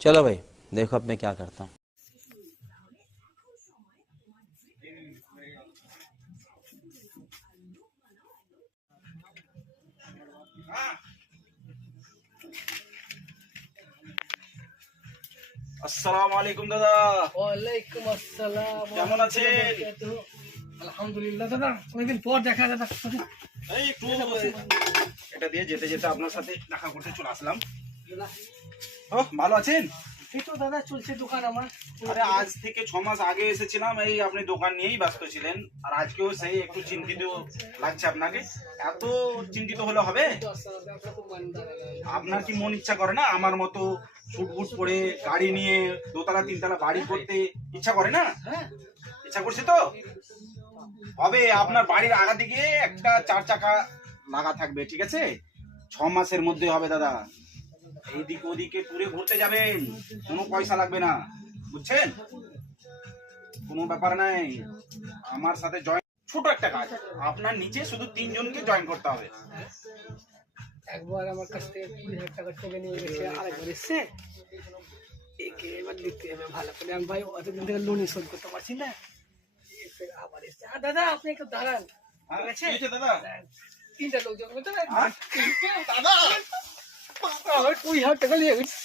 चलो भाई देखो अब मैं क्या करता हूँ। আসসালামু আলাইকুম দাদা। ওয়ালাইকুম আসসালাম। কেমন আছেন? আলহামদুলিল্লাহ দাদা, অনেকদিন পর দেখা দাদা। এই একটু এটা দিয়ে যেতে যেতে আপনার সাথে দেখা করতে চলে আসলাম। ও ভালো আছেন? এই তো দাদা চলছে দোকান আমার। আরে আজ থেকে 6 মাস আগে এসেছিলাম, এই আপনি দোকান নিয়েই ব্যস্ত ছিলেন, আর আজকেও সেই একটু চিন্তিত লাগছে আপনাকে। এত চিন্তিত হলে হবে? আপনার কি মন ইচ্ছা করে না আমার মতো শুট বুট পরে গাড়ি নিয়ে দোতলা তিনতলা বাড়ি করতে? ইচ্ছা করে না? ইচ্ছা করছে তো হবে। আপনার বাড়ির আগা দিকে একটা 4 চাকা লাগা থাকবে, ঠিক আছে? 6 মাসের মধ্যে হবে দাদা। এইদিক ওদিকে টুরে ঘুরতে যাবেন, কোনো পয়সা লাগবে না, বুঝছেন? কোনো ব্যাপার নাই। আমার সাথে জয়েন, ছোট একটা কাজ, আপনার নিচে শুধু 3 জনকে জয়েন করতে হবে। একবার আমার কাছ থেকে 20,000 টাকা টেনে নিয়ে গেছে, আরেকবার এসছে। একে এবার দিতে হবে ভালো করে। আমি ভাই অতদিন থেকে লোনই শোধ করতে পারছি না, ফের আবার এসছে। দাদা আপনি একটু দাঁড়ান, হ্যাঁ, ঠিক আছে? কি হয়েছে দাদা? 3টা লোক জমে তো হ্যাঁ? দাদা 20,000 টাকা নিয়ে গেছে।